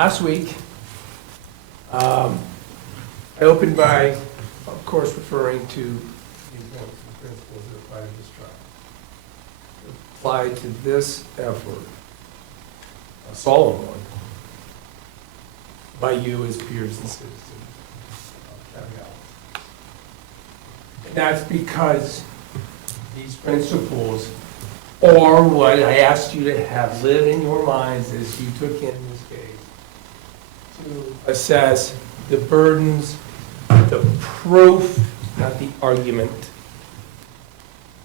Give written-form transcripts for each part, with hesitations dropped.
Last week, I opened by, of course, referring to the examples and principles that apply to this trial. Apply to this effort, a solemn one, by you as peers and citizens of County Ellis. And that's because these principles are what I asked you to have live in your minds as you took in this case, to assess the burdens, the proof, not the argument,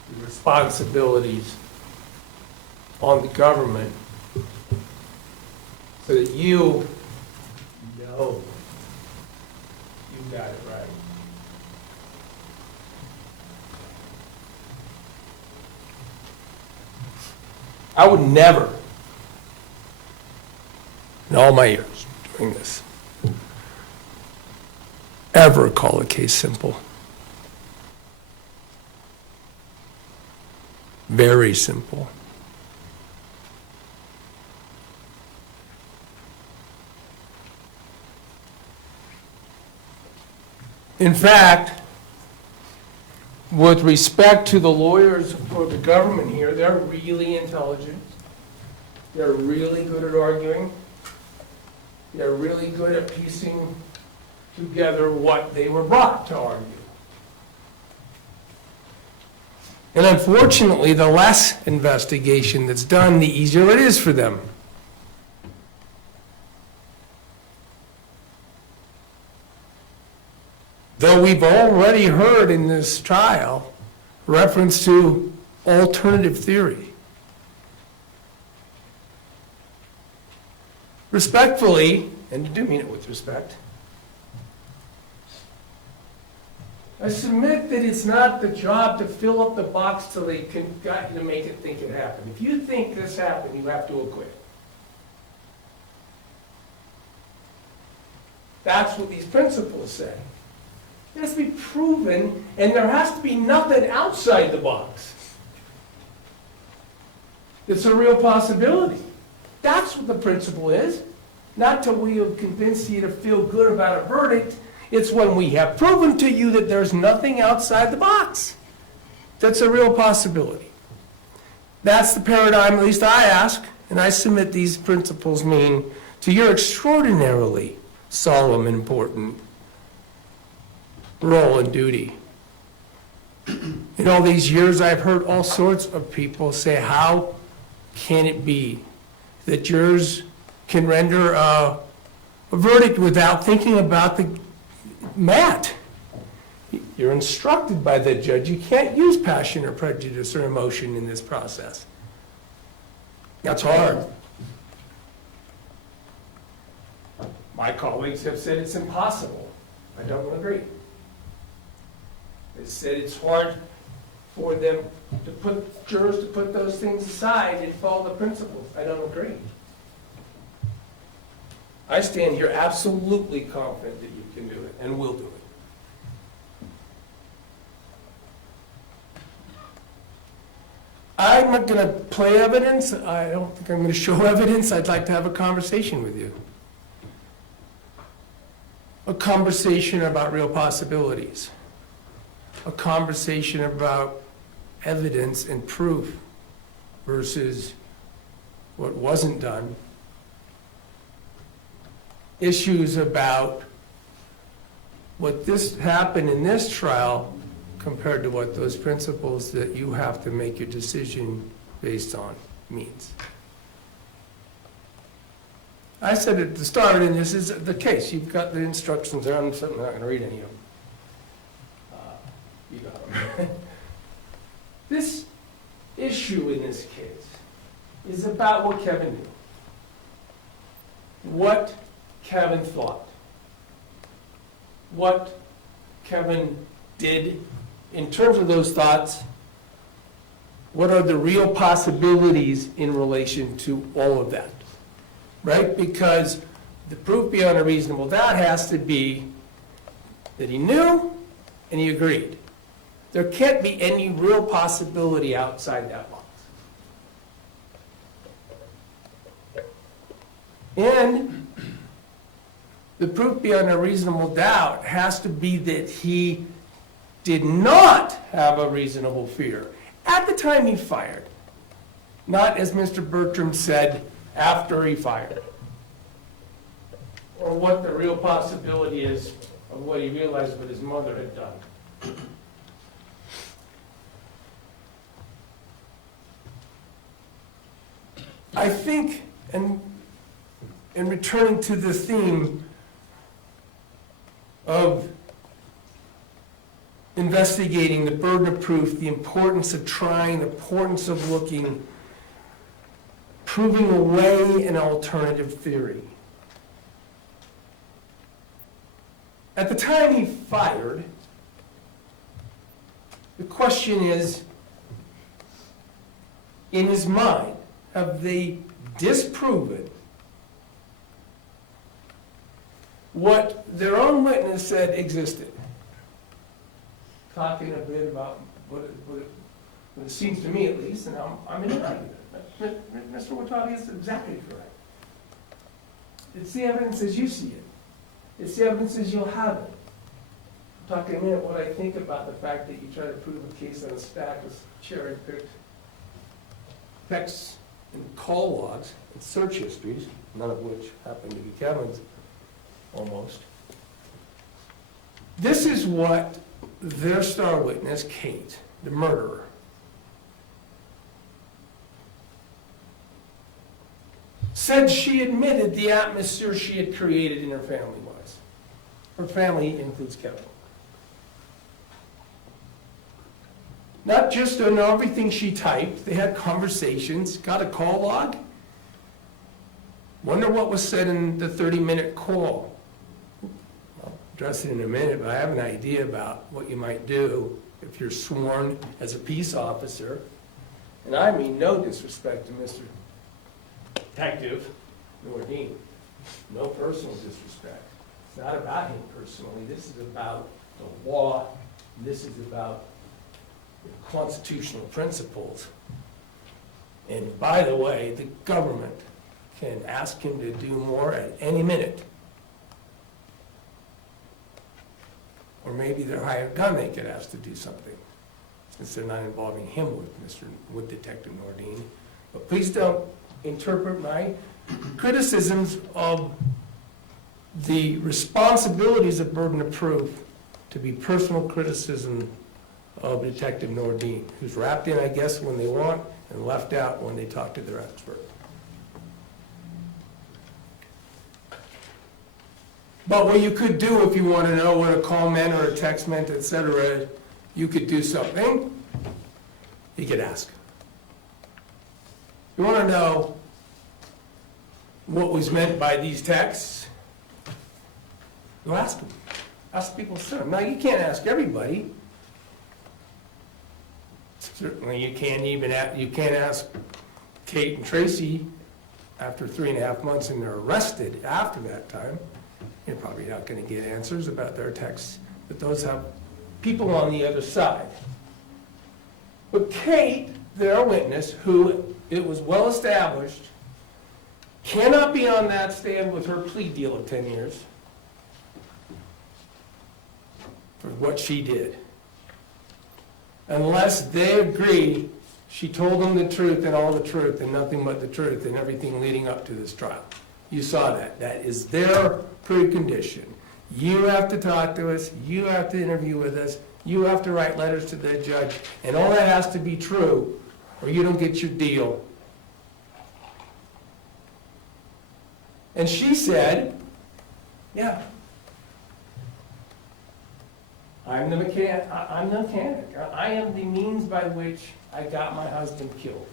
the responsibilities on the government, so that you know you got it right. I would never, in all my years doing this, ever call a case simple. Very simple. In fact, with respect to the lawyers for the government here, they're really intelligent. They're really good at arguing. They're really good at piecing together what they were brought to argue. And unfortunately, the less investigation that's done, the easier it is for them. Though we've already heard in this trial reference to alternative theory. Respectfully, and I do mean it with respect, I submit that it's not the job to fill up the box till they got you to make it think it happened. If you think this happened, you have to acquit. That's what these principles say. It has to be proven, and there has to be nothing outside the box. It's a real possibility. That's what the principle is. Not till we have convinced you to feel good about a verdict. It's when we have proven to you that there's nothing outside the box. That's a real possibility. That's the paradigm, at least I ask, and I submit these principles mean to your extraordinarily solemn, important role and duty. In all these years, I've heard all sorts of people say, how can it be that jurors can render a verdict without thinking about the math? You're instructed by the judge. You can't use passion or prejudice or emotion in this process. That's hard. My colleagues have said it's impossible. I don't agree. They said it's hard for them to put jurors to put those things aside and follow the principles. I don't agree. I stand here absolutely confident that you can do it and will do it. I'm not going to play evidence. I don't think I'm going to show evidence. I'd like to have a conversation with you. A conversation about real possibilities. A conversation about evidence and proof versus what wasn't done. Issues about what this happened in this trial compared to what those principles that you have to make your decision based on means. I said at the start, and this is the case, you've got the instructions there, I'm not going to read any of them. You got them. This issue in this case is about what Kevin knew. What Kevin thought. What Kevin did in terms of those thoughts. What are the real possibilities in relation to all of that? Right? Because the proof beyond a reasonable doubt has to be that he knew and he agreed. There can't be any real possibility outside that box. And the proof beyond a reasonable doubt has to be that he did not have a reasonable fear at the time he fired, not, as Mr. Bertram said, after he fired, or what the real possibility is of what he realized what his mother had done. I think, and returning to the theme of investigating the burden of proof, the importance of trying, the importance of looking, proving away an alternative theory. At the time he fired, the question is, in his mind, have they disproven what their own witness said existed? Talking a bit about what it seems to me, at least, and I'm in agreement. Mr. Watabi is exactly correct. It's the evidence as you see it. It's the evidence as you'll have it. I'll talk in a minute what I think about the fact that you try to prove a case on a stack of cherry-picked texts and call logs and search histories, none of which happen to be Kevin's, almost. This is what their star witness, Kate, the murderer, said she admitted the atmosphere she had created in her family was. Her family includes Kevin. Not just on everything she typed, they had conversations, got a call log. Wonder what was said in the 30-minute call. I'll address it in a minute, but I have an idea about what you might do if you're sworn as a peace officer. And I mean no disrespect to Mr. Detective Nordine. No personal disrespect. It's not about him personally. This is about the law. This is about constitutional principles. And by the way, the government can ask him to do more at any minute. Or maybe their hired gun, they could ask to do something, since they're not involving him with Detective Nordine. But please don't interpret my criticisms of the responsibilities of burden of proof to be personal criticism of Detective Nordine, who's wrapped in, I guess, when they want and left out when they talk to their expert. But what you could do if you want to know what a call meant or a text meant, etc., you could do something. You could ask. You want to know what was meant by these texts? You ask them. Ask people, sir. Now, you can't ask everybody. Certainly, you can't ask Kate and Tracy after 3.5 months and they're arrested after that time. You're probably not going to get answers about their texts, but those have people on the other side. But Kate, their witness, who it was well established, cannot be on that stand with her plea deal of 10 years for what she did. Unless they agree she told them the truth and all the truth and nothing but the truth and everything leading up to this trial. You saw that. That is their precondition. You have to talk to us. You have to interview with us. You have to write letters to the judge. And all that has to be true or you don't get your deal. And she said, yeah, I'm the mechanic. I am the means by which I got my husband killed.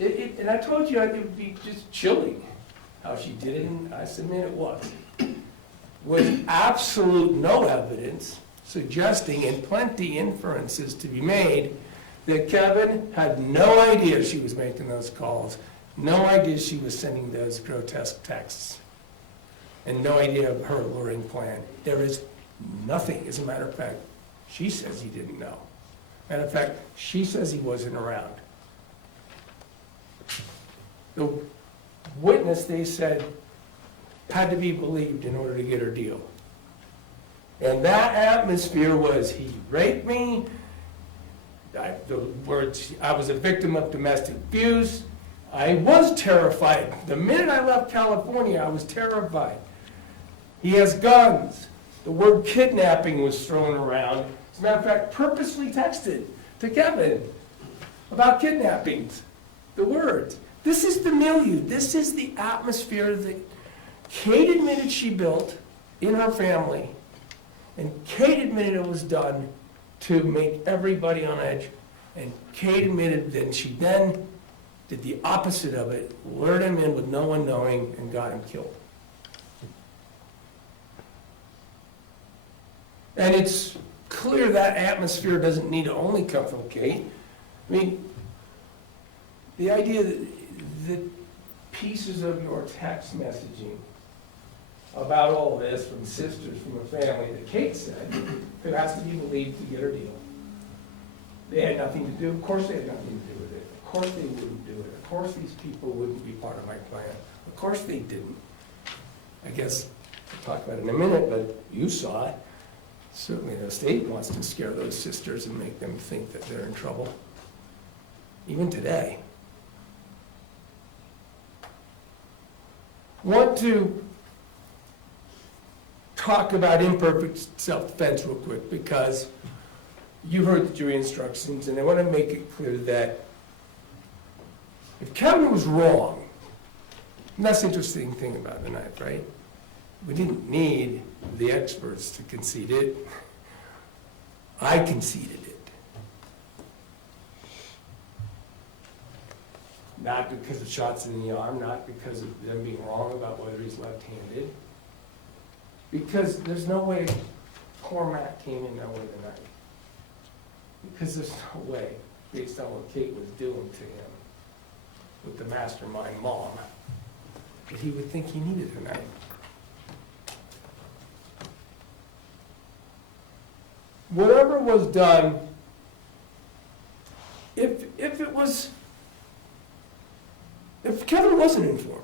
And I told you it would be just chilling how she did it, and I submit it was. With absolute no evidence suggesting and plenty inferences to be made that Kevin had no idea she was making those calls, no idea she was sending those grotesque texts, and no idea of her luring plan. There is nothing. As a matter of fact, she says he didn't know. Matter of fact, she says he wasn't around. The witness, they said, had to be believed in order to get her deal. And that atmosphere was, he raped me, I was a victim of domestic abuse. I was terrified. The minute I left California, I was terrified. He has guns. The word kidnapping was thrown around. As a matter of fact, purposely texted to Kevin about kidnappings. The words. This is the milieu. This is the atmosphere that Kate admitted she built in her family. And Kate admitted it was done to make everybody on edge. And Kate admitted that she then did the opposite of it, lured him in with no one knowing, and got him killed. And it's clear that atmosphere doesn't need to only come from Kate. I mean, the idea that pieces of your text messaging about all this from sisters from a family that Kate said it has to be believed to get her deal. They had nothing to do. Of course they had nothing to do with it. Of course they wouldn't do it. Of course these people wouldn't be part of my plan. Of course they didn't. I guess we'll talk about it in a minute, but you saw it. Certainly the state wants to scare those sisters and make them think that they're in trouble. Even today. Want to talk about imperfect self-defense real quick, because you heard the jury instructions, and I want to make it clear that if Kevin was wrong, and that's the interesting thing about the knife, right? We didn't need the experts to concede it. I conceded it. Not because of shots in the arm, not because of them being wrong about whether he's left-handed. Because there's no way poor Matt came in there with a knife. Because there's no way, based on what Kate was doing to him, with the mastermind mom, that he would think he needed a knife. Whatever was done, if Kevin wasn't informed,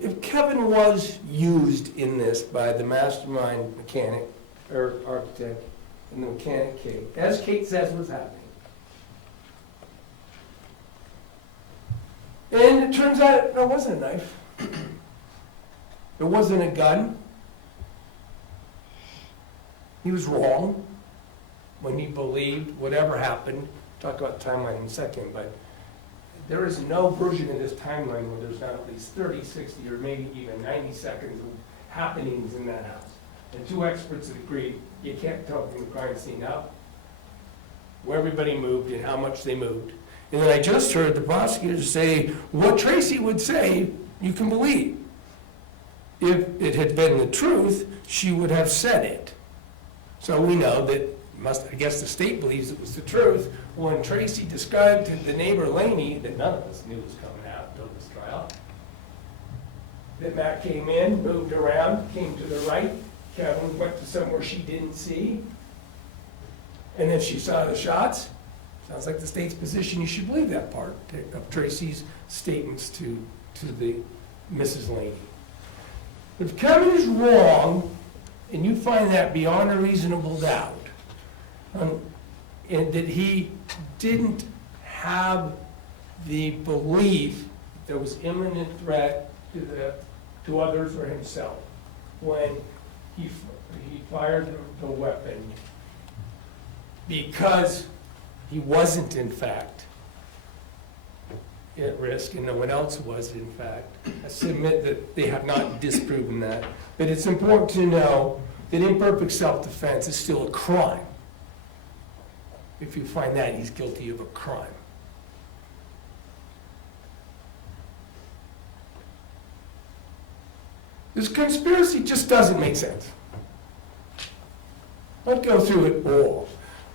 if Kevin was used in this by the mastermind mechanic or architect and the mechanic Kate, as Kate says was happening, and it turns out there wasn't a knife, there wasn't a gun. He was wrong when he believed whatever happened. Talk about the timeline in a second, but there is no version of this timeline where there's not at least 30, 60, or maybe even 90 seconds of happenings in that house. And two experts have agreed you can't tell from the crime scene up where everybody moved and how much they moved. And then I just heard the prosecutor say what Tracy would say you can believe. If it had been the truth, she would have said it. So we know that, I guess the state believes it was the truth, when Tracy described to the neighbor Laney, that none of us knew was coming out until this trial, that Matt came in, moved around, came to the right, Kevin went to somewhere she didn't see, and then she saw the shots. Sounds like the state's position, you should believe that part of Tracy's statements to the Mrs. Laney. If Kevin is wrong, and you find that beyond a reasonable doubt, and that he didn't have the belief there was imminent threat to others or himself when he fired the weapon, because he wasn't in fact at risk and no one else was in fact. I submit that they have not disproven that. But it's important to know that imperfect self-defense is still a crime. If you find that, he's guilty of a crime. This conspiracy just doesn't make sense. Let's go through it all.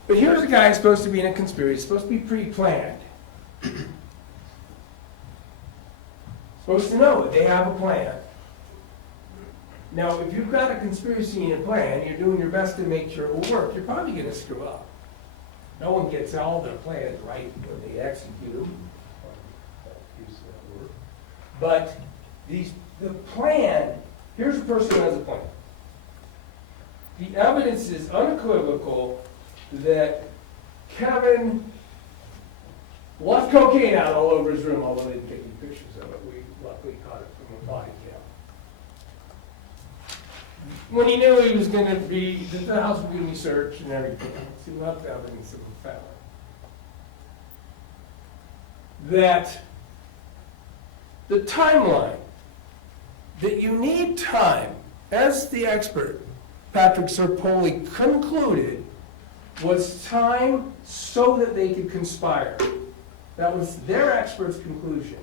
But here's a guy who's supposed to be in a conspiracy, supposed to be pre-planned. Supposed to know that they have a plan. Now, if you've got a conspiracy and a plan, you're doing your best to make sure it will work. You're probably going to screw up. No one gets all their plans right when they execute them. But The plan, here's a person who has a plan. The evidence is unequivocal that Kevin left cocaine out all over his room, although they didn't take any pictures of it. We luckily caught it from a body cam. When he knew he was going to be, that the house was going to be searched and everything else, he left evidence of a felon. That the timeline, that you need time, as the expert, Patrick Serpoli, concluded, was time so that they could conspire. That was their expert's conclusion.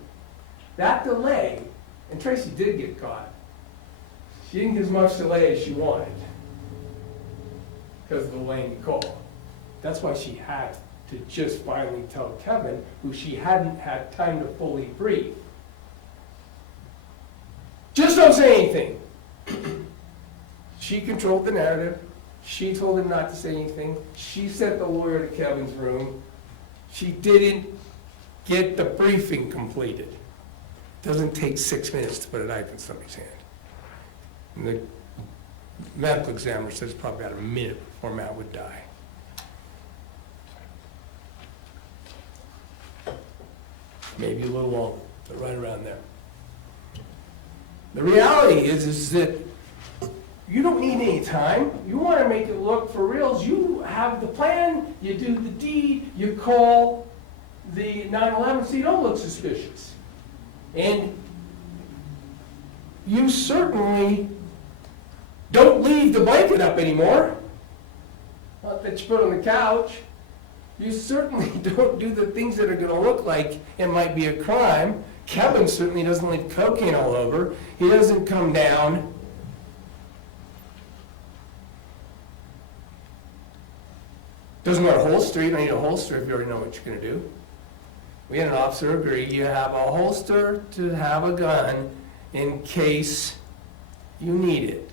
That delay, and Tracy did get caught. She didn't get as much delay as she wanted because of the Lane call. That's why she had to just finally tell Kevin, who she hadn't had time to fully brief. Just don't say anything. She controlled the narrative. She told him not to say anything. She sent the lawyer to Kevin's room. She didn't get the briefing completed. It doesn't take 6 minutes to put a knife in somebody's hand. And the medical examiner says probably about a minute before Matt would die. Maybe a little longer, but right around there. The reality is that you don't need any time. You want to make it look for reals. You have the plan, you do the deed, you call the 911 so you don't look suspicious. And you certainly don't leave the blanket up anymore. Not that you put on the couch. You certainly don't do the things that are going to look like it might be a crime. Kevin certainly doesn't leave cocaine all over. He doesn't come down. Doesn't want a holster. You don't need a holster if you already know what you're going to do. We had an officer agree you have a holster to have a gun in case you need it.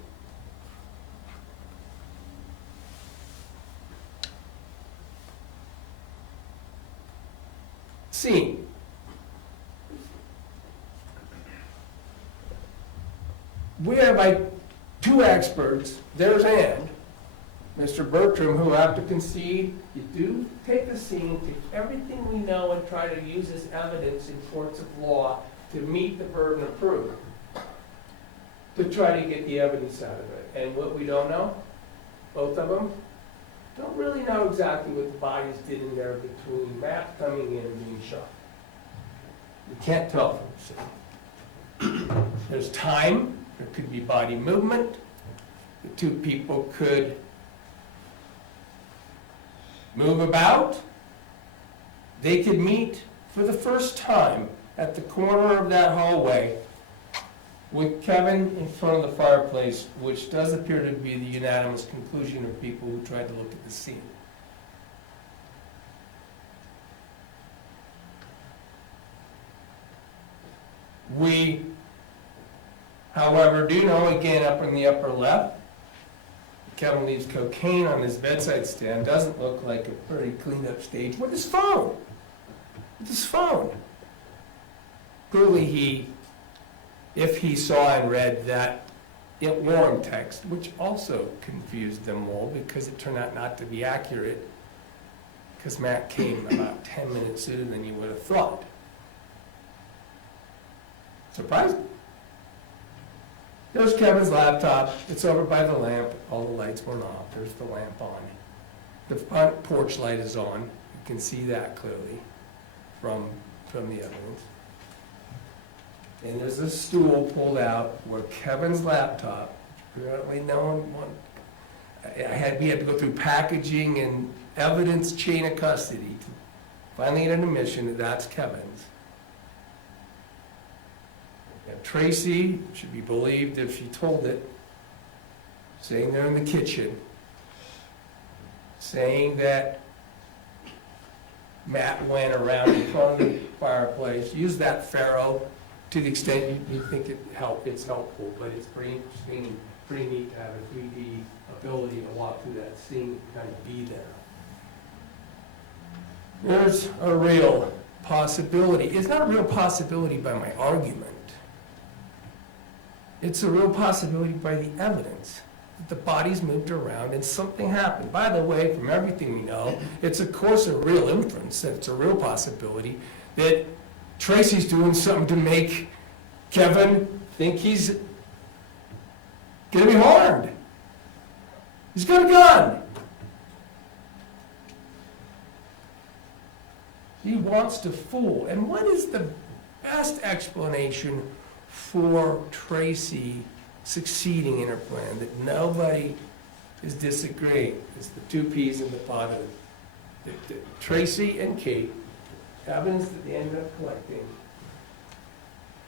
Scene. We have like two experts, there's Ann, Mr. Bertram, who have to concede you do take the scene, take everything we know and try to use as evidence in courts of law to meet the burden of proof, to try to get the evidence out of it. And what we don't know, both of them, don't really know exactly what the bodies did in there between Matt coming in and being shot. We can't tell from the scene. There's time, there could be body movement, the two people could move about, they could meet for the first time at the corner of that hallway with Kevin in front of the fireplace, which does appear to be the unanimous conclusion of people who tried to look at the scene. We, however, do know, again, up in the upper left, Kevin leaves cocaine on his bedside stand. Doesn't look like a very cleaned up stage with his phone. With his phone. Clearly if he saw and read that warrant text, which also confused them all because it turned out not to be accurate, because Matt came about 10 minutes sooner than you would have thought. Surprising. There's Kevin's laptop. It's over by the lamp. All the lights weren't off. There's the lamp on. The front porch light is on. You can see that clearly from the evidence. And there's a stool pulled out where Kevin's laptop, apparently no one wanted. We had to go through packaging and evidence chain of custody to finally get an admission that that's Kevin's. Tracy should be believed if she told it, sitting there in the kitchen, saying that Matt went around in front of the fireplace, used that Pharaoh to the extent you think it's helpful, but it's pretty interesting and pretty neat to have a 3D ability to walk through that scene and kind of be there. There's a real possibility. It's not a real possibility by my argument. It's a real possibility by the evidence that the bodies moved around and something happened. By the way, from everything we know, it's of course a real inference that it's a real possibility that Tracy's doing something to make Kevin think he's gonna be harmed. He's got a gun. He wants to fool. And what is the best explanation for Tracy succeeding in her plan that nobody is disagreeing? It's the two peas in the pod. Tracy and Kate, evidence that they ended up collecting,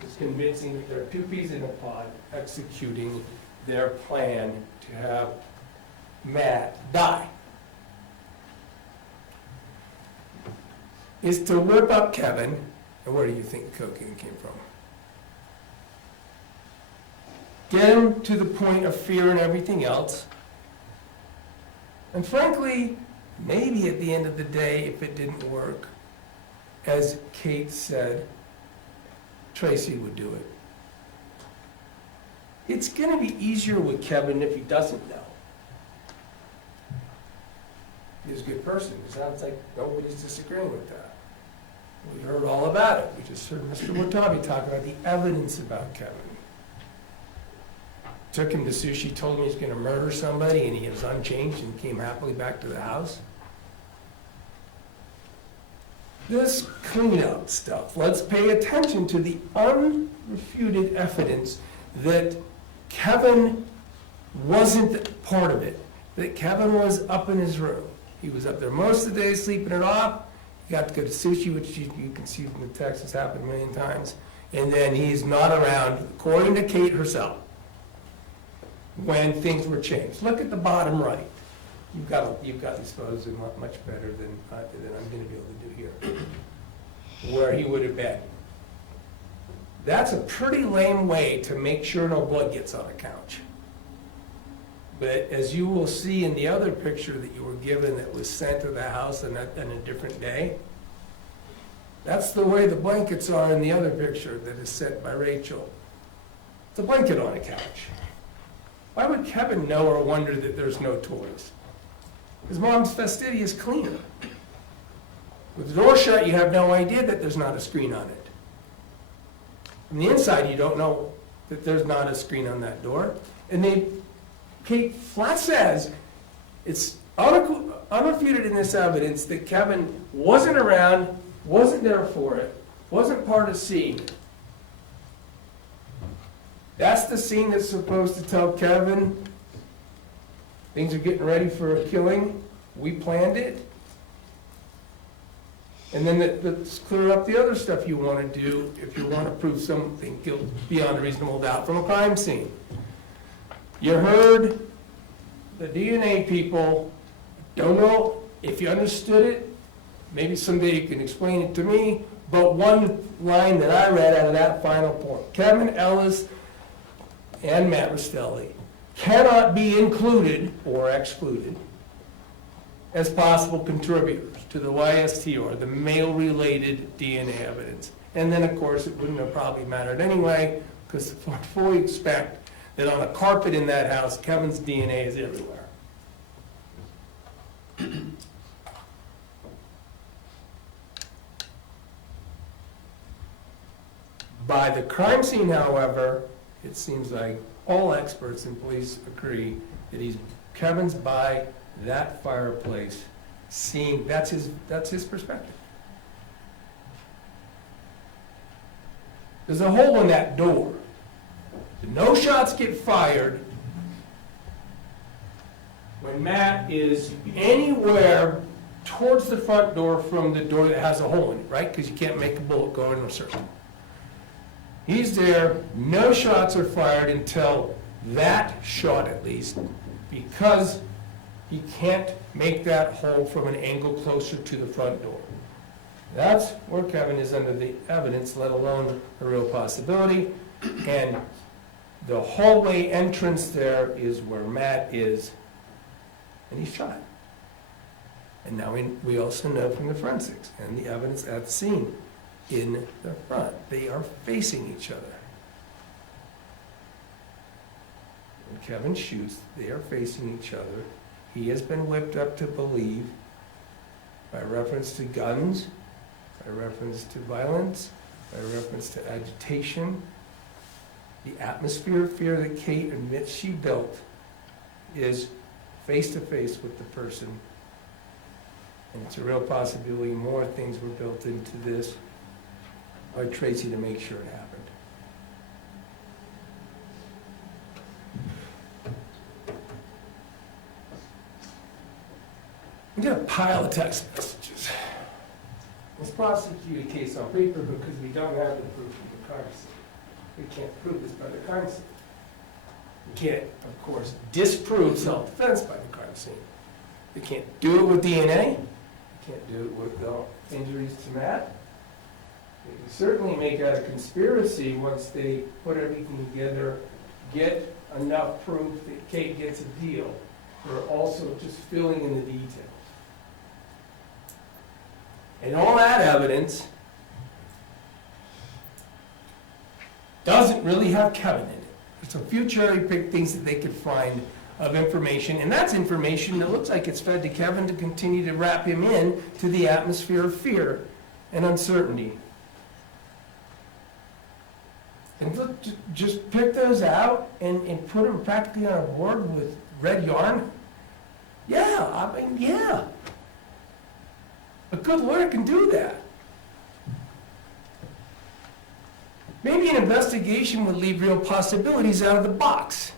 is convincing that there are two peas in a pod executing their plan to have Matt die. Is to whip up Kevin, and where do you think cocaine came from? Get him to the point of fear and everything else. And frankly, maybe at the end of the day, if it didn't work, as Kate said, Tracy would do it. It's going to be easier with Kevin if he doesn't know. He's a good person. It sounds like nobody's disagreeing with that. We heard all about it. We just heard Mr. Watabe talk about the evidence about Kevin. Took him to sushi, told him he was going to murder somebody, and he was unchanged and came happily back to the house. This cleanup stuff, let's pay attention to the unrefuted evidence that Kevin wasn't part of it, that Kevin was up in his room. He was up there most of the day sleeping it off. He got to go to sushi, which you can see from the text has happened a million times. And then he's not around, according to Kate herself, when things were changed. Look at the bottom right. You've got these photos much better than I'm going to be able to do here, where he would have been. That's a pretty lame way to make sure no blood gets on the couch. But as you will see in the other picture that you were given that was sent to the house on a different day, that's the way the blankets are in the other picture that is sent by Rachel. It's a blanket on a couch. Why would Kevin know or wonder that there's no toys? His mom's fastidious cleaner. With the door shut, you have no idea that there's not a screen on it. From the inside, you don't know that there's not a screen on that door. And Kate flat says it's unrefuted in this evidence that Kevin wasn't around, wasn't there for it, wasn't part of the scene. That's the scene that's supposed to tell Kevin things are getting ready for a killing. We planned it. And then let's clear up the other stuff you want to do if you want to prove something guilt beyond a reasonable doubt from a crime scene. You heard the DNA people. Don't know if you understood it. Maybe someday you can explain it to me. But one line that I read out of that final point, Kevin, Ellis, and Matt Restelli cannot be included or excluded as possible contributors to the YST or the male-related DNA evidence. And then, of course, it wouldn't have probably mattered anyway, because I fully expect that on a carpet in that house, Kevin's DNA is everywhere. By the crime scene, however, it seems like all experts and police agree that Kevin's by that fireplace, seeing that's his perspective. There's a hole in that door. No shots get fired when Matt is anywhere towards the front door from the door that has a hole in it, right? Because you can't make a bullet go in a circle. He's there, no shots are fired until that shot at least, because he can't make that hole from an angle closer to the front door. That's where Kevin is under the evidence, let alone a real possibility. And the hallway entrance there is where Matt is, and he's shot. And now we also know from the forensics and the evidence at the scene in the front, they are facing each other. Kevin's shoes. They are facing each other. He has been whipped up to believe, by reference to guns, by reference to violence, by reference to agitation, the atmosphere of fear that Kate admits she built is face-to-face with the person. And it's a real possibility more things were built into this by Tracy to make sure it happened. We got a pile of text messages. Let's prosecute a case on paper because we don't have the proof of the crime scene. We can't prove this by the crime scene. We can't, of course, disprove self-defense by the crime scene. We can't do it with DNA. We can't do it with injuries to Matt. We can certainly make out a conspiracy once they put everything together, get enough proof that Kate gets a deal. We're also just filling in the details. And all that evidence doesn't really have Kevin in it. There's a few cherry-picked things that they could find of information, and that's information that looks like it's fed to Kevin to continue to wrap him in to the atmosphere of fear and uncertainty. And look, just pick those out and put them practically on a board with red yarn. Yeah, I mean, yeah. A good lawyer can do that. Maybe an investigation would leave real possibilities out of the box.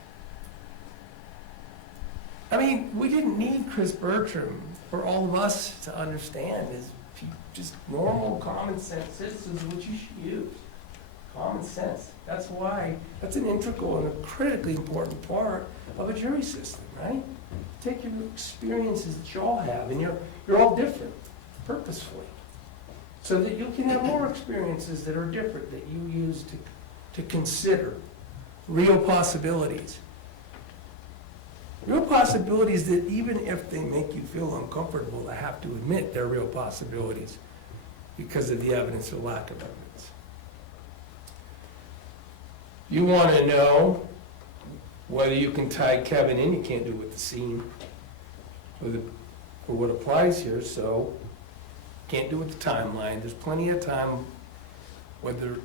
I mean, we didn't need Chris Bertram for all of us to understand is just normal common sense. This is what you should use. Common sense. That's why, that's an integral and a critically important part of a jury system, right? Take your experiences that you all have, and you're all different, purposefully, so that you can have more experiences that are different, that you use to consider real possibilities. Real possibilities that even if they make you feel uncomfortable, I have to admit they're real possibilities because of the evidence or lack of evidence. You want to know whether you can tie Kevin in. You can't do it with the scene for what applies here, so can't do it with the timeline. There's plenty of time, whether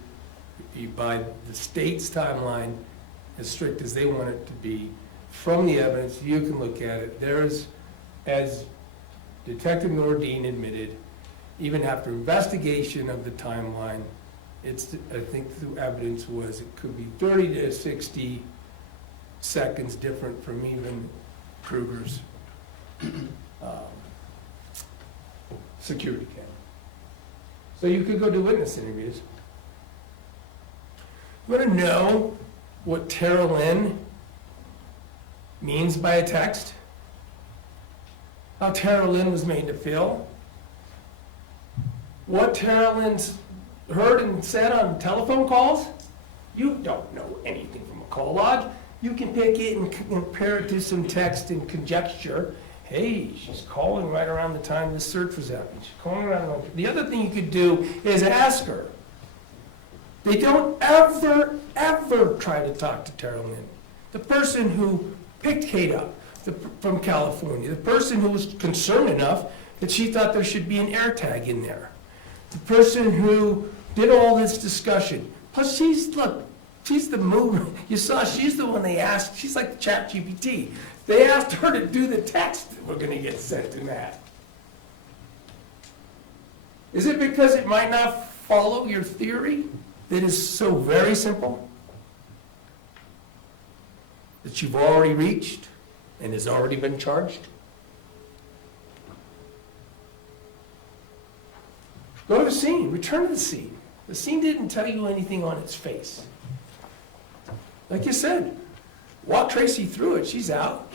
you buy the state's timeline as strict as they want it to be. From the evidence, you can look at it. There's, as Detective Nordine admitted, even after investigation of the timeline, I think the evidence was it could be 30 to 60 seconds different from even Kruger's security camera. So you could go do witness interviews. You want to know what Tara Lynn means by a text? How Tara Lynn was made to feel? What Tara Lynn's heard and said on telephone calls? You don't know anything from a call log. You can pick it and compare it to some text and conjecture. Hey, she's calling right around the time this search was happening. She's calling around. The other thing you could do is ask her. They don't ever, ever try to talk to Tara Lynn. The person who picked Kate up from California, the person who was concerned enough that she thought there should be an air tag in there. The person who did all this discussion. Plus, she's the mover. You saw, she's the one they asked. She's like the chat GPT. They asked her to do the text that we're going to get sent to Matt. Is it because it might not follow your theory that is so very simple? That you've already reached and has already been charged? Go to the scene. Return to the scene. The scene didn't tell you anything on its face. Like you said, walk Tracy through it. She's out.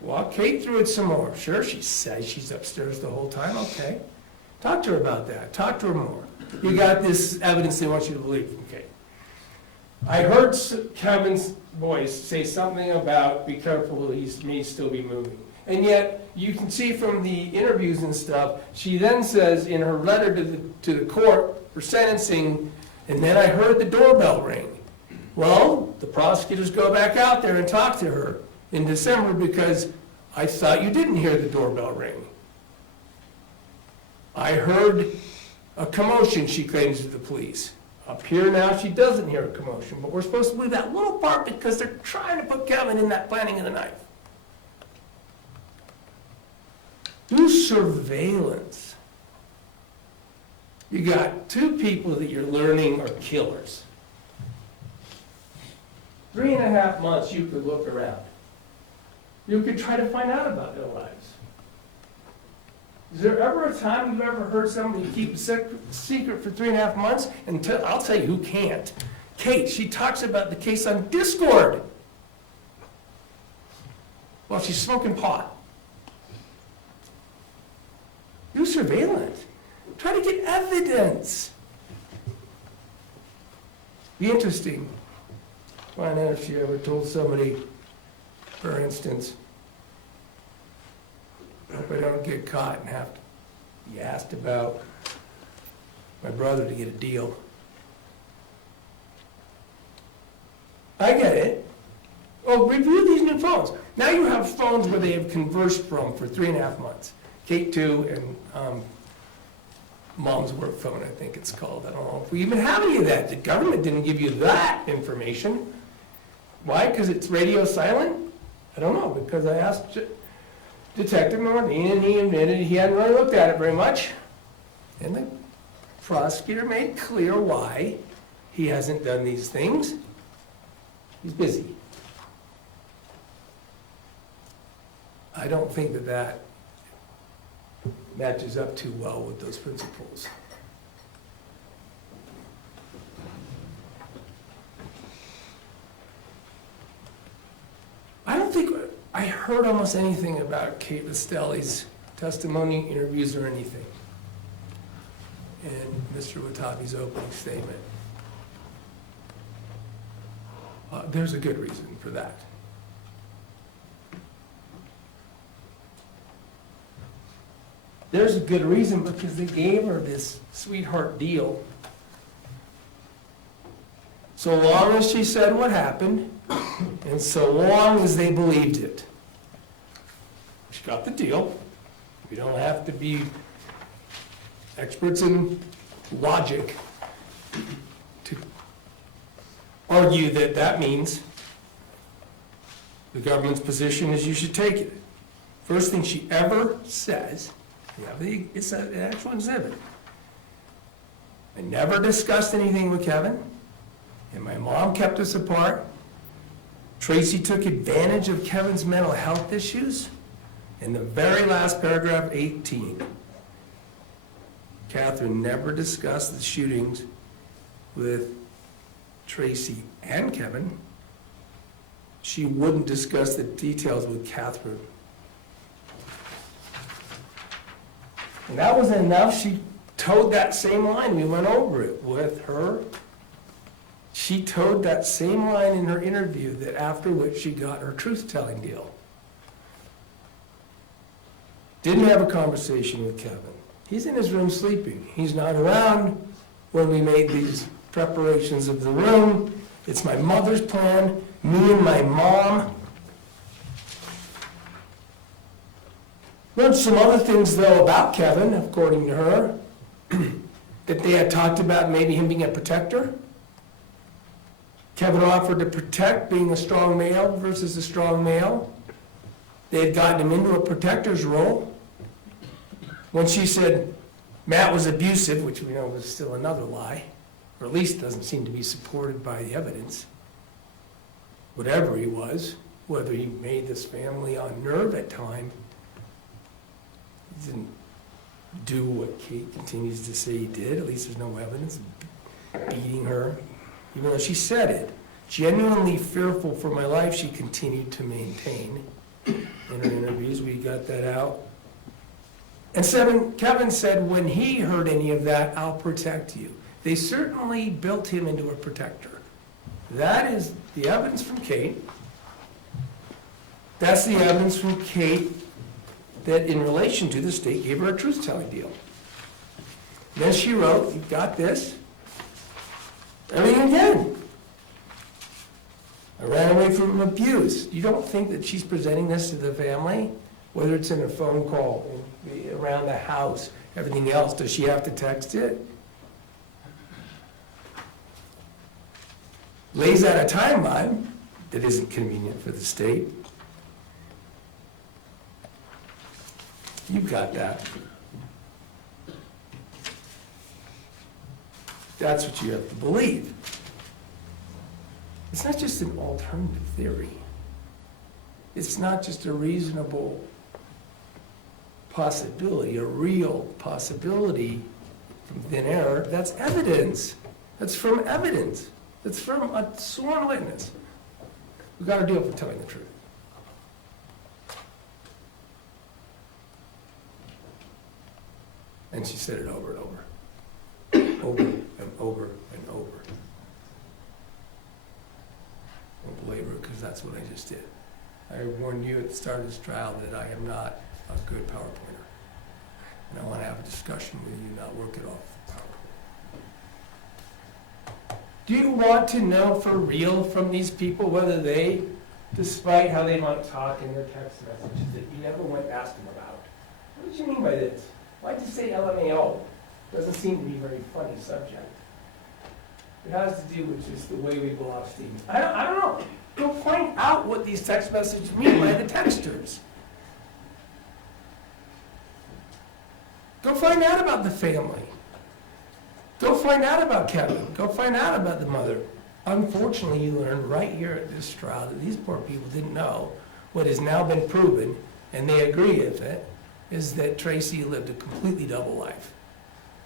Walk Kate through it some more. Sure, she says she's upstairs the whole time. Okay. Talk to her about that. Talk to her more. You got this evidence they want you to believe. Okay. I heard Kevin's voice say something about, be careful, he may still be moving. And yet, you can see from the interviews and stuff, she then says in her letter to the court for sentencing, and then I heard the doorbell ring. Well, the prosecutors go back out there and talk to her in December because I thought you didn't hear the doorbell ring. I heard a commotion, she claims to the police. Up here now, she doesn't hear a commotion, but we're supposed to believe that little part because they're trying to put Kevin in that planning of the knife. Do surveillance. You got two people that you're learning are killers. 3.5 months you could look around. You could try to find out about their lives. Is there ever a time you've ever heard somebody keep a secret for 3.5 months? I'll tell you who can't. Kate, she talks about the case on Discord while she's smoking pot. Do surveillance. Try to get evidence. Be interesting. Find out if she ever told somebody, for instance, I hope I don't get caught and have to be asked about my brother to get a deal. I get it. Oh, review these new phones. Now you have phones where they have conversed from for 3.5 months. Kate too, and mom's work phone, I think it's called. I don't know if we even have any of that. The government didn't give you that information. Why? Because it's radio silent? I don't know, because I asked Detective Nordine, and he admitted he hadn't really looked at it very much. And the prosecutor made clear why he hasn't done these things. He's busy. I don't think that that matches up too well with those principles. I don't think I heard almost anything about Kate Restelli's testimony, interviews, or anything in Mr. Watabe's opening statement. There's a good reason for that. There's a good reason because they gave her this sweetheart deal. So long as she said what happened, and so long as they believed it. She got the deal. We don't have to be experts in logic to argue that that means the government's position is you should take it. First thing she ever says, it's an actual exhibit. I never discussed anything with Kevin, and my mom kept us apart. Tracy took advantage of Kevin's mental health issues. In the very last paragraph, 18, Catherine never discussed the shootings with Tracy and Kevin. She wouldn't discuss the details with Catherine. And that was enough. She towed that same line. We went over it with her. She towed that same line in her interview, that after which she got her truth-telling deal. Didn't have a conversation with Kevin. He's in his room sleeping. He's not around when we made these preparations of the room. It's my mother's plan, me and my mom. Learned some other things, though, about Kevin, according to her, that they had talked about maybe him being a protector. Kevin offered to protect being a strong male versus a strong male. They had gotten him into a protector's role. When she said Matt was abusive, which we know was still another lie, or at least doesn't seem to be supported by the evidence, whatever he was, whether he made this family on nerve at times, he didn't do what Kate continues to say he did. At least there's no evidence of beating her. Even though she said it, genuinely fearful for my life, she continued to maintain in her interviews. We got that out. And Kevin said when he heard any of that, I'll protect you. They certainly built him into a protector. That is the evidence from Kate. That's the evidence from Kate that in relation to the state gave her a truth-telling deal. Then she wrote, you've got this. Everything again. I ran away from abuse. You don't think that she's presenting this to the family? Whether it's in a phone call, around the house, everything else, does she have to text it? Lays out a timeline that isn't convenient for the state. You've got that. That's what you have to believe. It's not just an alternative theory. It's not just a reasonable possibility, a real possibility from thin air. That's evidence. That's from evidence. That's from a sworn witness. We've got to do it for telling the truth. And she said it over and over. Over and over and over. I won't belabor it because that's what I just did. I warned you at the start of this trial that I am not a good PowerPointer. And I want to have a discussion with you, not work it off PowerPoint. Do you want to know for real from these people whether they, despite how they might talk in their text messages that you never went and asked them about? What did you mean by this? Why'd you say LMAO? Doesn't seem to be a very funny subject. It has to do with just the way we go off steam. I don't know. Go find out what these text messages mean by the texters. Go find out about the family. Go find out about Kevin. Go find out about the mother. Unfortunately, you learned right here at this trial that these poor people didn't know what has now been proven, and they agree with it, is that Tracy lived a completely double life.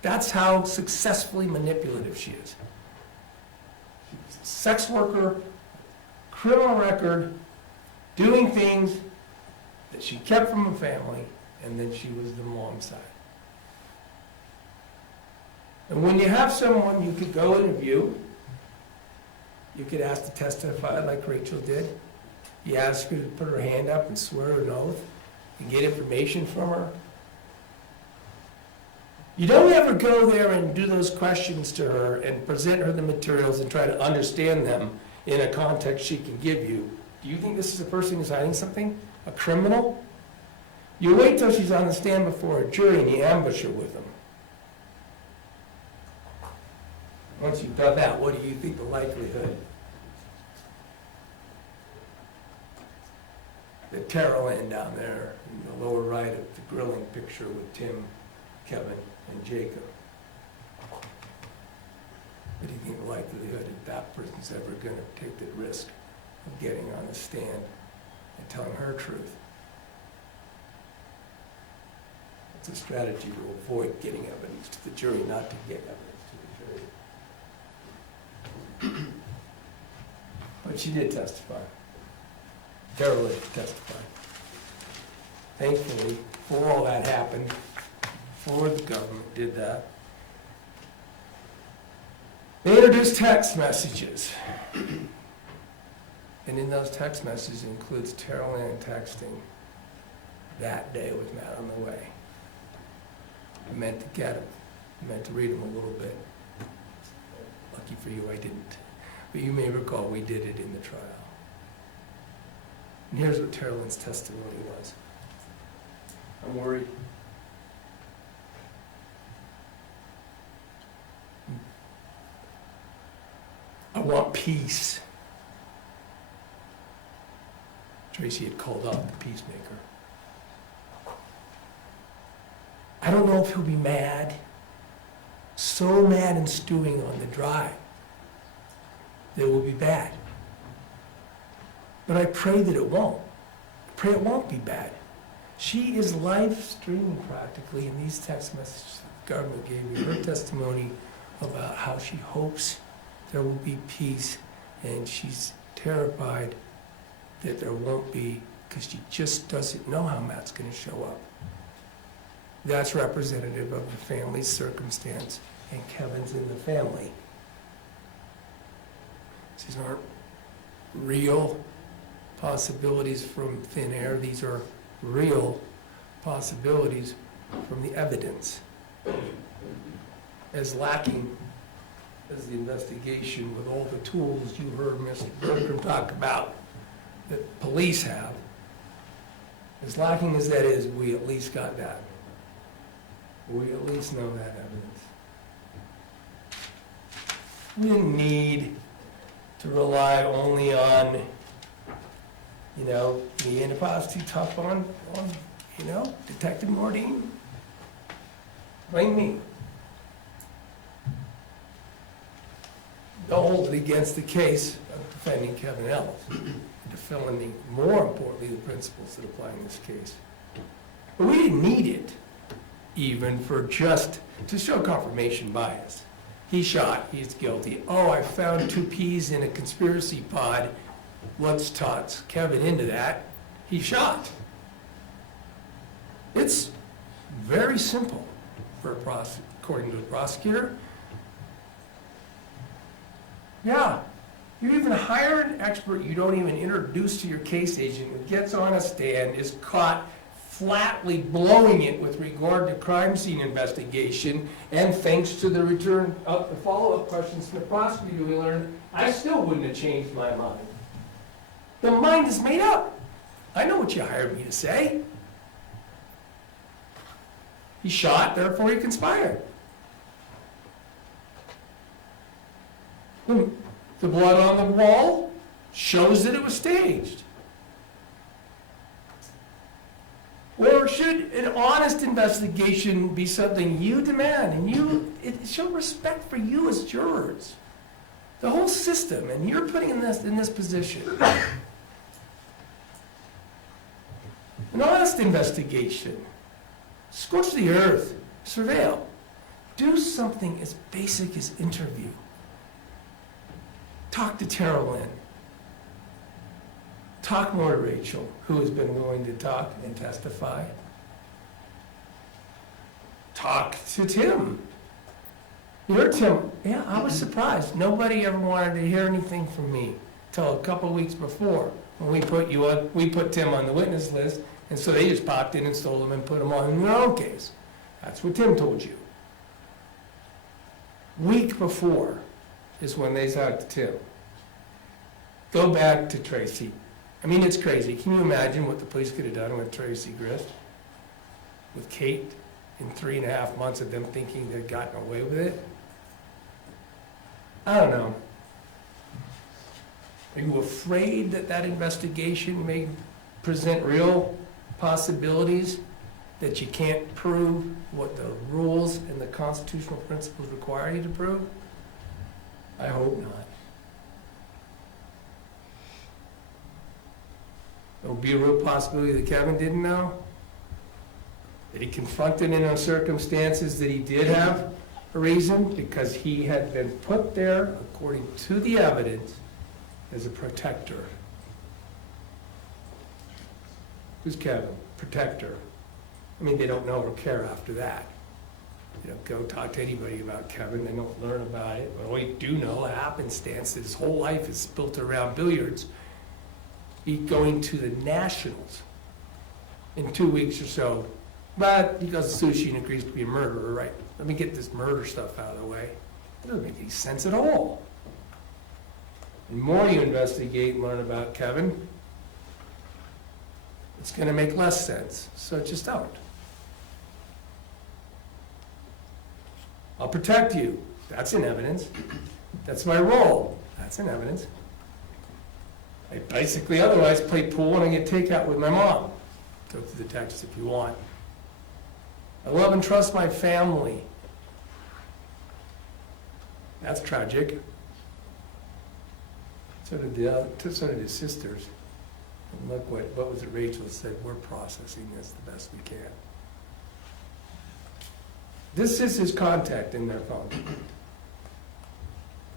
That's how successfully manipulative she is. She's a sex worker, criminal record, doing things that she kept from her family, and then she was the mom side. And when you have someone you could go interview, you could ask to testify like Rachel did. You ask her to put her hand up and swear an oath and get information from her. You don't ever go there and do those questions to her and present her the materials and try to understand them in a context she can give you. Do you think this is a person who's hiding something? A criminal? You wait till she's on the stand before a jury and you ambush her with them. Once you've done that, what do you think the likelihood that Carol Ann down there in the lower right of the grilling picture with Tim, Kevin, and Jacob, what do you think the likelihood that that person's ever going to take the risk of getting on the stand and telling her truth? It's a strategy to avoid getting evidence to the jury, not to get evidence to the jury. But she did testify. Carol did testify. Thankfully, before all that happened, before the government did that, they introduced text messages. And in those text messages includes Carol Ann texting, "That day was Matt on the way." I meant to get him. I meant to read him a little bit. Lucky for you, I didn't. But you may recall we did it in the trial. And here's what Carol Ann's testimony was. I'm worried. I want peace. Tracy had called out the peacemaker. I don't know if he'll be mad, so mad and stewing on the drive that it will be bad. But I pray that it won't. I pray it won't be bad. She is live streaming practically in these text messages the government gave me, her testimony about how she hopes there will be peace, and she's terrified that there won't be, because she just doesn't know how Matt's going to show up. That's representative of the family's circumstance, and Kevin's in the family. These aren't real possibilities from thin air. These are real possibilities from the evidence. As lacking as the investigation with all the tools you heard Mr. Bertram talk about that police have. As lacking as that is, we at least got that. We at least know that evidence. We didn't need to rely only on, you know, me and the too tough on, you know, Detective Nordine. Blame me. Don't hold it against the case of defending Kevin Ellis, defending, more importantly, the principles that apply in this case. But we didn't need it, even for just to show confirmation bias. He shot, he's guilty. Oh, I found 2 peas in a conspiracy pod. Let's toss Kevin into that. He shot. It's very simple for a according to the prosecutor. Yeah, you even hire an expert you don't even introduce to your case agent who gets on a stand, is caught flatly blowing it with regard to crime scene investigation, and thanks to the return of the follow-up questions from the prosecutor, we learned I still wouldn't have changed my mind. The mind is made up. I know what you hired me to say. He shot, therefore he conspired. The blood on the wall shows that it was staged. Or should an honest investigation be something you demand and it show respect for you as jurors? The whole system, and you're putting in this position. An honest investigation. Scorch the earth. Surveil. Do something as basic as interview. Talk to Tara Lynn. Talk more to Rachel, who has been willing to talk and testify. Talk to Tim. You heard Tim. Yeah, I was surprised. Nobody ever wanted to hear anything from me until a couple of weeks before when we put Tim on the witness list, and so they just popped in and stole him and put him on in their own case. That's what Tim told you. Week before is when they talked to Tim. Go back to Tracy. I mean, it's crazy. Can you imagine what the police could have done with Tracy Grist? With Kate in 3.5 months of them thinking they'd gotten away with it? I don't know. Are you afraid that that investigation may present real possibilities that you can't prove what the rules and the constitutional principles require you to prove? I hope not. There'll be a real possibility that Kevin didn't know, that he confronted in those circumstances that he did have a reason, because he had been put there, according to the evidence, as a protector. Who's Kevin? Protector. I mean, they don't know or care after that. You don't go talk to anybody about Kevin, they don't learn about it. But we do know a happenstance that his whole life is built around billiards. He's going to the Nationals in 2 weeks or so, but he goes to sushi and agrees to be a murderer, right? Let me get this murder stuff out of the way. It doesn't make any sense at all. The more you investigate and learn about Kevin, it's going to make less sense, so just don't. I'll protect you. That's in evidence. That's my role. That's in evidence. I basically otherwise play pool and I get takeout with my mom. Go through the text if you want. I love and trust my family. That's tragic. So did his sisters. And look what was it Rachel said, we're processing this the best we can. This is his contact in their phone.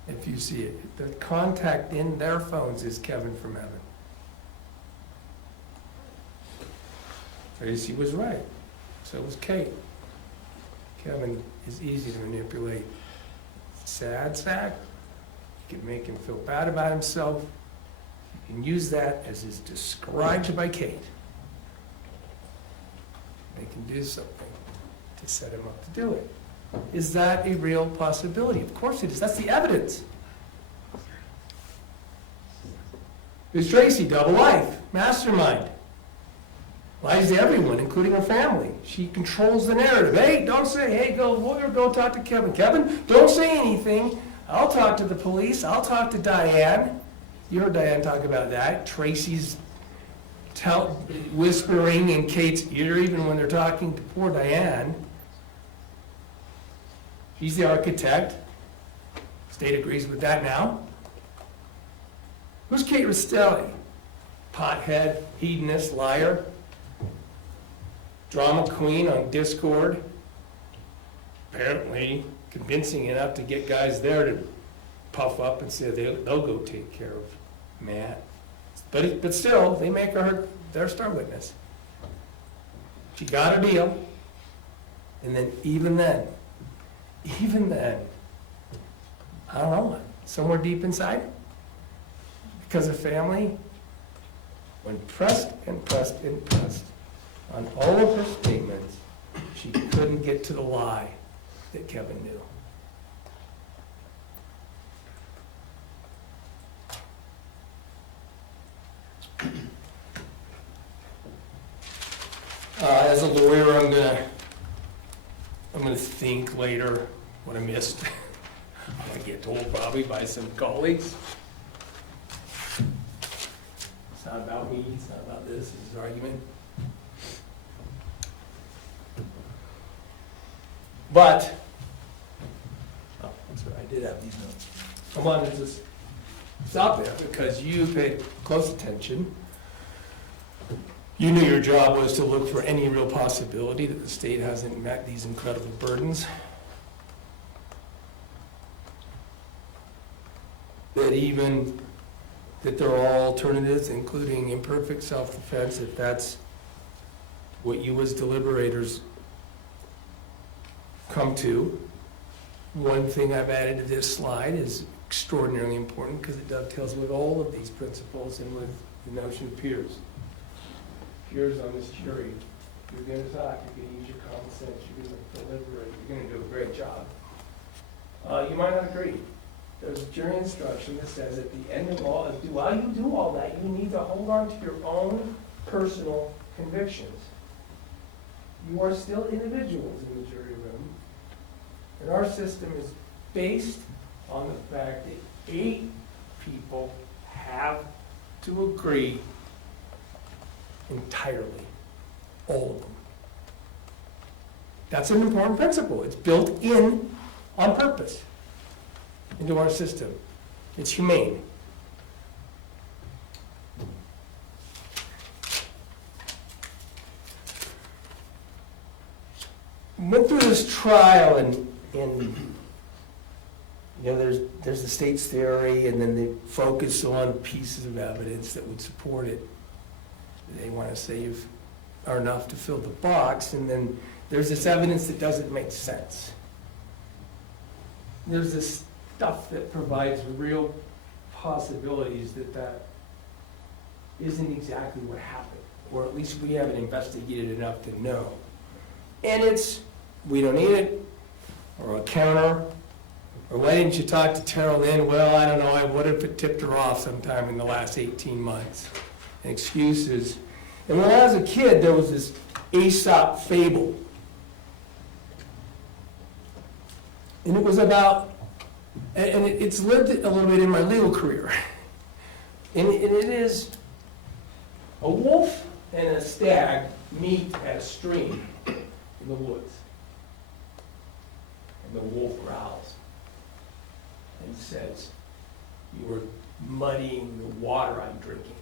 If you see it, the contact in their phones is Kevin from heaven. Tracy was right. So was Kate. Kevin is easy to manipulate. Sad sack. You can make him feel bad about himself. You can use that as is described by Kate. They can do something to set him up to do it. Is that a real possibility? Of course it is. That's the evidence. There's Tracy, double life, mastermind. Lies to everyone, including her family. She controls the narrative. Hey, don't say, hey, go talk to Kevin. Kevin, don't say anything. I'll talk to the police. I'll talk to Diane. You heard Diane talk about that. Tracy's whispering in Kate's ear, even when they're talking to poor Diane. She's the architect. State agrees with that now. Who's Kate Restelli? Pothead, hedonist, liar, drama queen on Discord. Apparently convincing enough to get guys there to puff up and say they'll go take care of Matt. But still, they make her their star witness. She got a deal. And then even then, I don't know, somewhere deep inside, because of family, when pressed and pressed and pressed on all of her statements, she couldn't get to the lie that Kevin knew. As a lawyer, I'm gonna think later what I missed. I'm gonna get told probably by some colleagues. It's not about me, it's not about this, it's an argument. But, oh, that's right, I did have these notes. I wanted to just stop there because you paid close attention. You knew your job was to look for any real possibility that the state hasn't met these incredible burdens. That there are alternatives, including imperfect self-defense, if that's what you as deliberators come to. One thing I've added to this slide is extraordinarily important because it dovetails with all of these principles and with the notion of peers. Peers on this jury, you're going to talk, you're going to use your common sense, you're going to deliberate, you're going to do a great job. You might not agree. There's jury instruction that says at the end of all, while you do all that, you need to hold on to your own personal convictions. You are still individuals in the jury room, and our system is based on the fact that 8 people have to agree entirely, all of them. That's an important principle. It's built in on purpose into our system. It's humane. Went through this trial and you know, there's the state's theory, and then they focus on pieces of evidence that would support it. They want to say are enough to fill the box, and then there's this evidence that doesn't make sense. There's this stuff that provides real possibilities that isn't exactly what happened, or at least we haven't investigated enough to know. And we don't need it, or a counter, or why didn't you talk to Terrell then? Well, I don't know, I would have tipped her off sometime in the last 18 months. And excuses. And when I was a kid, there was this Aesop fable. And it was about, and it's lived a little bit in my legal career. And it is a wolf and a stag meet at a stream in the woods. And the wolf growls and says, "You are muddying the water I'm drinking."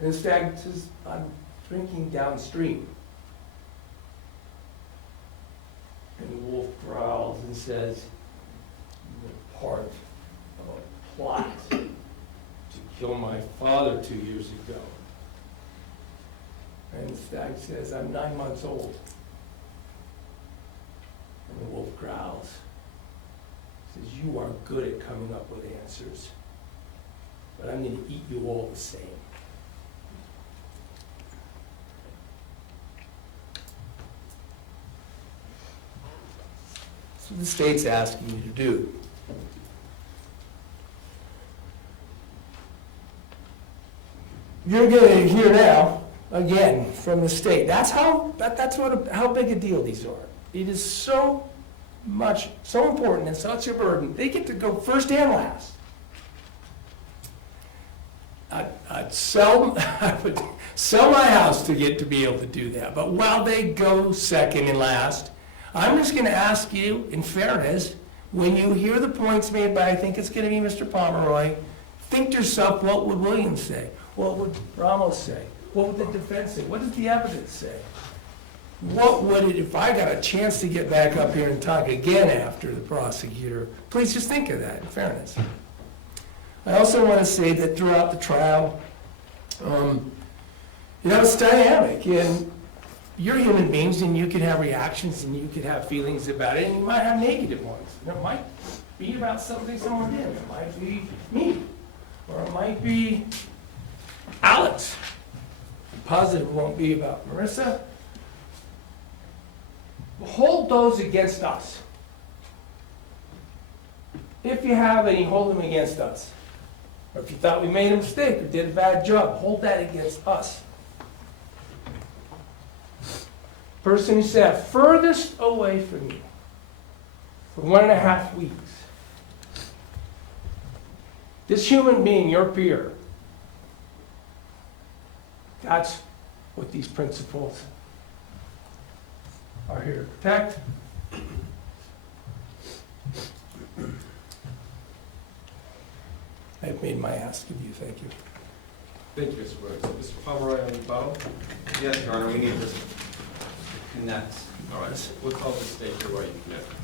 And the stag says, "I'm drinking downstream." And the wolf growls and says, "You were part of a plot to kill my father 2 years ago." And the stag says, "I'm 9 months old." And the wolf growls, says, "You are good at coming up with answers, but I'm going to eat you all the same." what the state's asking you to do. You're going to hear now, again, from the state. That's how big a deal these are. It is so much, so important and such a burden. They get to go first and last. I would sell my house to get to be able to do that. But while they go second and last, I'm just going to ask you, in fairness, when you hear the points made by, I think it's going to be Mr. Pomeroy, think to yourself, what would Williams say? What would Ramos say? What would the defense say? What does the evidence say? What would it, if I got a chance to get back up here and talk again after the prosecutor, please just think of that, in fairness. I also want to say that throughout the trial, it's dynamic, and you're human beings, and you can have reactions, and you can have feelings about it, and you might have negative ones. It might be about something someone did. It might be me, or it might be Alex. Positive won't be about Marissa. Hold those against us. If you have any, hold them against us. Or if you thought we made a mistake or did a bad job, hold that against us. Person who sat furthest away from you for 1.5 weeks. This human being, your peer, that's what these principles are here to protect. I've made my ask of you. Thank you. Thank you, Mr. Brooks. Mr. Pomeroy on the bottom. Yes, Your Honor, we need to connect. All right, we'll call the state here while you connect.